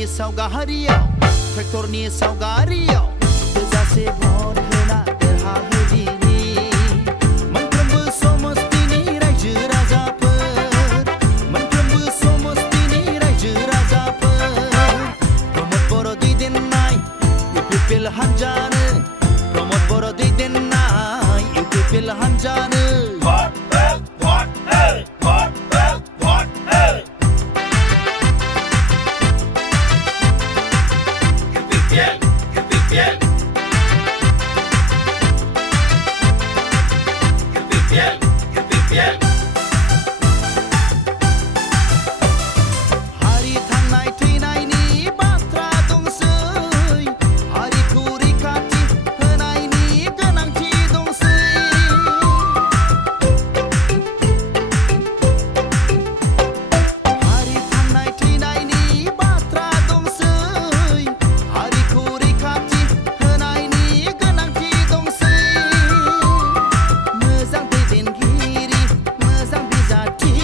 ट्रेक्टरनि सावगारियाव ट्रेक्टरनि सावगारियाव थोजासे भट होना देरहाहोदिनि मोनफ्रोमबो समस्तिनि रायजो राजाफोर मोनफ्रोमबो समस्तिनि रायजो राजाफोर प्रमद बर' दैदेननाय इउपिपिएल हान्जानो प्रमद बर' दैदेननाय इउपिपिएल हान्जानो हारि थांनाय थैनायनि बाथ्रा दंसै हारिखौ रैखाथि होनायनि गोनांथि दंसै हारि थांनाय थैनायनि बाथ्रा दंसै हारिखौ रैखाथि होनायनि गोनांथि दंसै मोजां दैदेनगिरि मोजां बिजाथि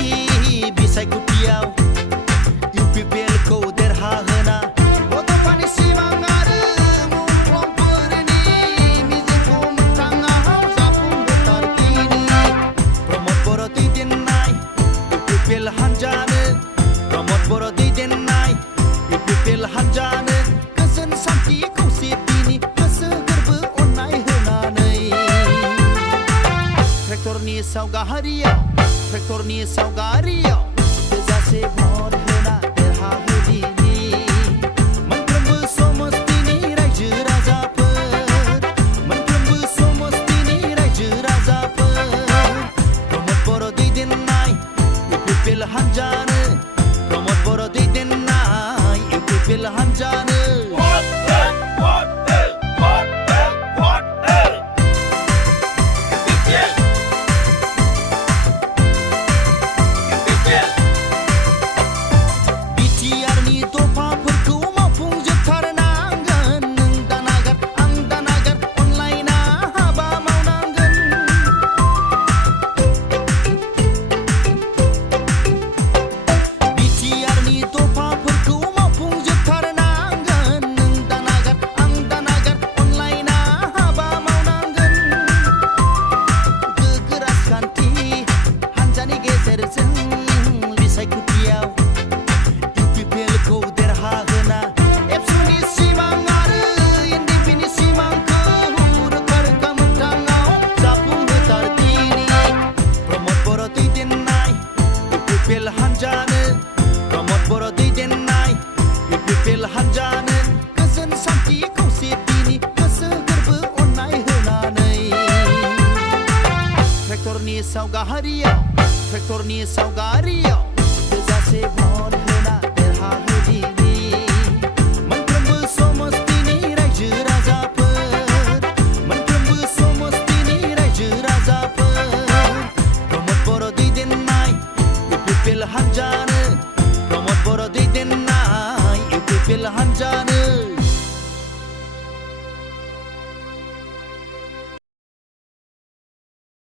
बिसायख'थियाव इउपिपिएलखौ देरहाहोना बड'फानि सिमां आरो मुंख्लंफोरनि मिजिंखौ मोगथाङाव जाफुंहोथारदिनि प्रमद बर' दैदेननाय इउपिपिएल हान्जानो प्रमद बर' दैदेननाय इउपिपिएल हान्जानो गोजोन सान्थि खौसेथिनि गोसो गोरबो अननाय होनानै ट्रेक्टरनि सावगारियाव ट्रेक्टरनि सावगारियाव थोजासे भट होना देरहाहोदिनि मोनफ्रोमबो समस्तिनि रायजो राजाफोर मोनफ्रोमबो समस्तिनि रायजो राजाफोर प्रमद बर' दैदेननाय इउपिपिएल हान्जानो प्रमद बर' दैदेननाय इउपिपिएल हान्जानो बिटिआरनि दफाफोरखौ मावफुंजोबथारनांगोन नों दानागार आं दानागार अनलायना हाबा मावनांगोन बिटिआरनि दफाफोरखौ मावफुंजोबथारनांगोन नों दानागार आं दानागार अनलायना हाबा मावनांगोन गोग्गो राजखान्थि हान्जानि गेजेरजों बिसायख'थियाव इउपिपिएलखौ देरहाहोना एबसुनि सिमां आरो एनडिपिनि सिमांखौ रोखा रोखा मोगथाङाव जाफुंहोथारदिनि प्रमद बर' दैदेननाय इउपिपिएल हान्जानो प्रमद बर' दैदेननाय इउपिपिएल हान्जानो गोजोन सान्थि खौसेथिनि गोसो गोरबो अननाय होनानै ट्रेक्टरनि सावगारियाव ट्रेक्टरनि सावगारियाव थोजासे भट होना देरहाहोदिनि मोनफ्रोमबो समस्तिनि रायजो राजाफोर मोनफ्रोमबो समस्तिनि रायजो राजाफोर प्रमद बर' दैदेननाय इउपिपिएल हान्जानो प्रमद बर' दैदेननाय इउपिपिएल हान्जानो